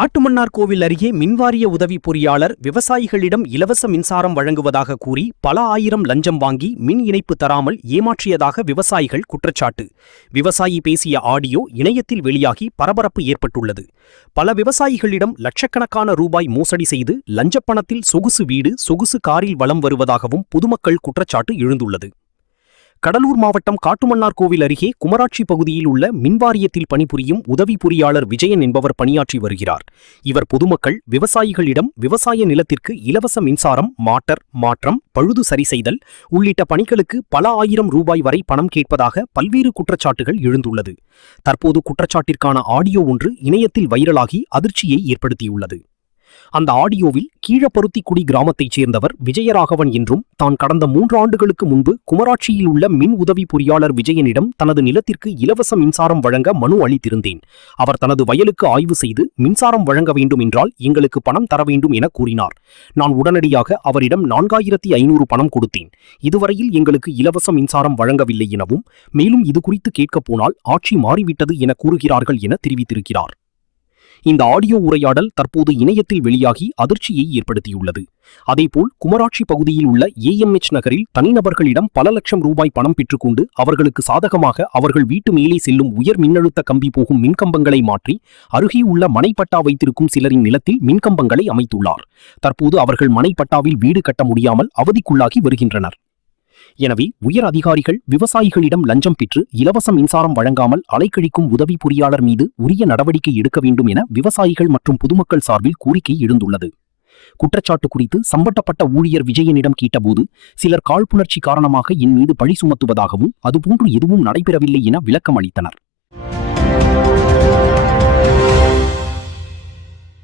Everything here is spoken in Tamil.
காட்டுமன்னார்கோவில் அருகே மின்வாரிய உதவி பொறியாளர் விவசாயிகளிடம் இலவச மின்சாரம் வழங்குவதாக கூறி பல ஆயிரம் லஞ்சம் வாங்கி மின் இணைப்பு தராமல் ஏமாற்றியதாக விவசாயிகள் குற்றச்சாட்டு. விவசாயி பேசிய ஆடியோ இணையத்தில் வெளியாகி பரபரப்பு ஏற்பட்டுள்ளது. பல விவசாயிகளிடம் லட்சக்கணக்கான ரூபாய் மோசடி செய்து லஞ்சப்பணத்தில் சொகுசு வீடு, சொகுசு காரில் வலம் வருவதாகவும் பொதுமக்கள் குற்றச்சாட்டு எழுந்துள்ளது. கடலூர் மாவட்டம் காட்டுமன்னார்கோவில் அருகே குமராட்சி பகுதியில் உள்ள மின்வாரியத்தில் பணிபுரியும் உதவி பொறியாளர் விஜயன் என்பவர் பணியாற்றி வருகிறார். இவர் பொதுமக்கள், விவசாயிகளிடம் விவசாய நிலத்திற்கு இலவச மின்சாரம், மாற்றம், பழுது சரி செய்தல் உள்ளிட்ட பணிகளுக்கு பல ஆயிரம் ரூபாய் வரை பணம் கேட்பதாக பல்வேறு குற்றச்சாட்டுகள் எழுந்துள்ளது. தற்போது குற்றச்சாட்டிற்கான ஆடியோ ஒன்று இணையத்தில் வைரலாகி அதிர்ச்சியை ஏற்படுத்தியுள்ளது. அந்த ஆடியோவில் கீழப்பருத்திக்குடி கிராமத்தைச் சேர்ந்தவர் விஜயராகவன் என்றும், தான் கடந்த 3 ஆண்டுகளுக்கு முன்பு குமராட்சியில் உள்ள மின் உதவி பொறியாளர் விஜயனிடம் தனது நிலத்திற்கு இலவச மின்சாரம் வழங்க மனு அளித்திருந்தேன். அவர் தனது வயலுக்கு ஆய்வு செய்து மின்சாரம் வழங்க வேண்டும் என்றால் எங்களுக்கு பணம் தர வேண்டும் என கூறினார். நான் உடனடியாக அவரிடம் 4500 பணம் கொடுத்தேன். இதுவரையில் எங்களுக்கு இலவச மின்சாரம் வழங்கவில்லை எனவும், மேலும் இது குறித்து கேட்கப் போனால் ஆட்சி மாறிவிட்டது என கூறுகிறார்கள் என தெரிவித்திருக்கிறார். இந்த ஆடியோ உரையாடல் தற்போது இணையத்தில் வெளியாகி அதிர்ச்சியை ஏற்படுத்தியுள்ளது. அதேபோல் குமராட்சி பகுதியில் உள்ள AMH நகரில் தனிநபர்களிடம் பல லட்சம் ரூபாய் பணம் பெற்றுக்கொண்டு அவர்களுக்கு சாதகமாக அவர்கள் வீட்டு மேலே செல்லும் உயர் மின்னழுத்த கம்பி போகும் மின்கம்பங்களை மாற்றி அருகே உள்ள மனைப்பட்டா வைத்திருக்கும் சிலரின் நிலத்தில் மின்கம்பங்களை அமைத்துள்ளார். தற்போது அவர்கள் மனைப்பட்டாவில் வீடு கட்ட முடியாமல் அவதிக்குள்ளாகி வருகின்றனர். எனவே உயர் அதிகாரிகள் விவசாயிகளிடம் லஞ்சம் பெற்று இலவச மின்சாரம் வழங்காமல் அலைக்கழிக்கும் உதவி பொறியாளர் மீது உரிய நடவடிக்கை எடுக்க வேண்டும் என விவசாயிகள் மற்றும் பொதுமக்கள் சார்பில் கோரிக்கை எழுந்துள்ளது. குற்றச்சாட்டு குறித்து சம்பந்தப்பட்ட ஊழியர் விஜயனிடம் கேட்டபோது, சிலர் காழ்ப்புணர்ச்சி காரணமாக என் மீது பழி சுமத்துவதாகவும், அதுபோன்று எதுவும் நடைபெறவில்லை என விளக்கம் அளித்தனர்.